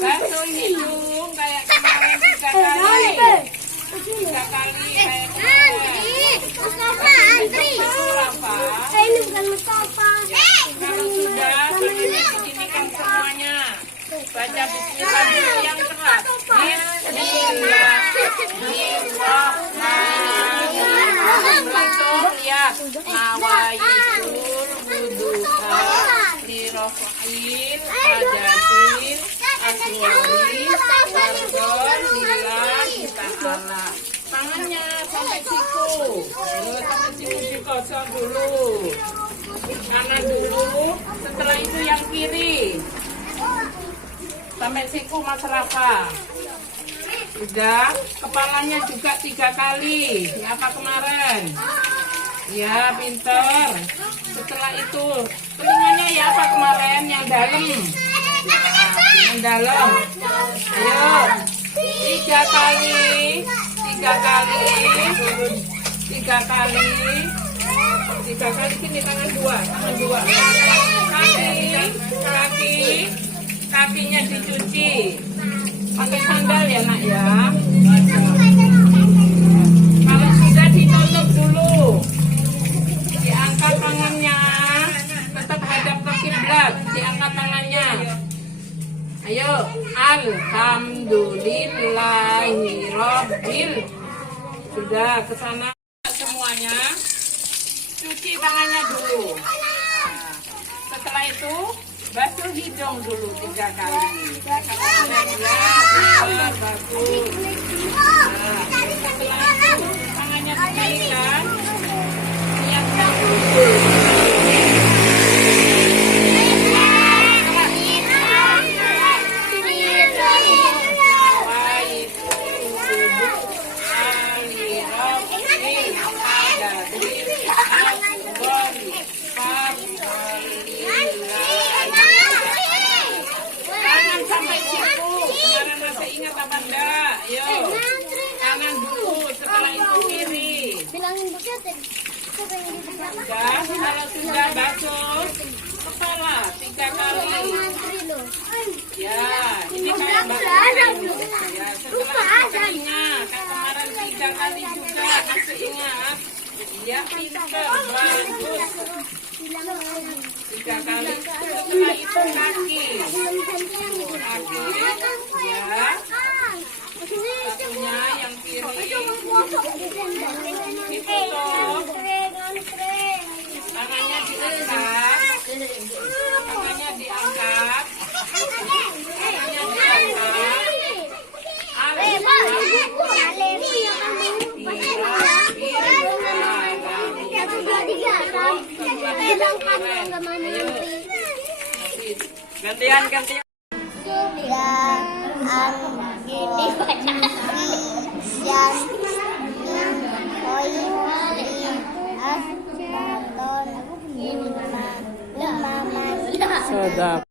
Basuh hidung kayak kemarin 3 kali. 3 kali kayak kemarin. Mustafa, antri. Ini bukan Mustafa. Kalau sudah, beginikan semuanya. Baca bismillah dulu yang keras. Bismillahirrahmanirrahim. Langsung lihat. Nawaitul wuduha lirafa'il hadasin aswari fardon lillahi ta'ala. Tangannya sampai siku. Sampai siku dikosong dulu. Kanan dulu. Setelah itu yang kiri. Sampai siku Mas Rafa. Sudah, kepalanya juga 3 kali. Apa kemarin? Ya, pinter. Setelah itu, telinganya ya apa kemarin? Yang dalam. Yang dalam. Ayo. 3 kali. 3 kali. 3 kali. 3 kali sini tangan 2. Tangan 2. Kaki. Kakinya dicuci. Pakai sandal ya nak ya. Kalau sudah ditutup dulu, diangkat tangannya, tetap hadap ke kiblat, diangkat tangannya. Ayo, alhamdulillahirobbil. Sudah ke sana semuanya. Cuci tangannya dulu. Nah, setelah itu basuh hidung dulu 3 kali. Bagus. Setelah itu tangannya dikalikan. Niatkan dulu. Ingat apa enggak? Ayo. Kanan dulu, setelah itu kiri. Bilangin buket tadi. Sudah, kalau sudah basuh kepala 3 kali. Ya, ini kayak basuh. Ya, setelah itu ingat, kayak kemarin 3 kali juga. Masih ingat. Ya, pinter, bagus. 3 kali. Setelah itu kaki. Kaki. Ya. Satunya yang kiri. Ditutup. Tangannya diangkat. Tangannya diangkat. Tangannya diangkat. Gantian. Sedap.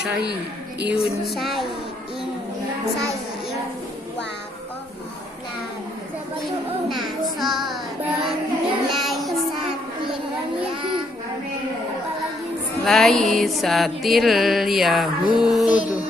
Syai'in laisatil yahudu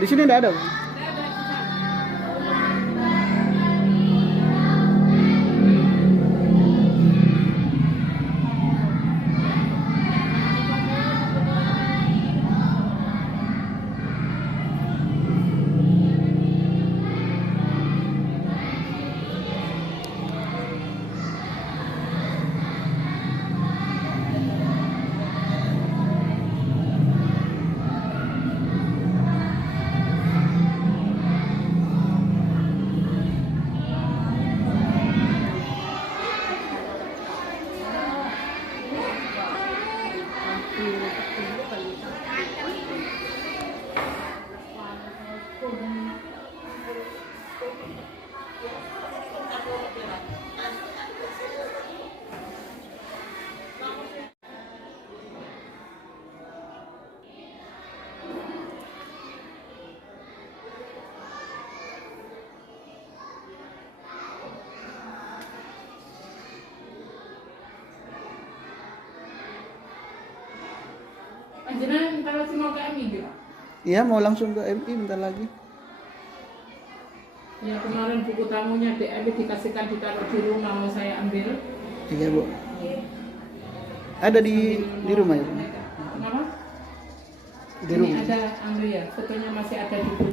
di sini enggak ada, Bu. Anjana ntar lagi mau ke MI juga. Iya, mau langsung ke MI bentar lagi. Ya kemarin buku tamunya DAB dikasihkan ditaruh di rumah, mau saya ambil. Iya, Bu. Ada di rumah ya, Bu? Kenapa? Di Ini rumah. ada ambil ya, fotonya masih ada di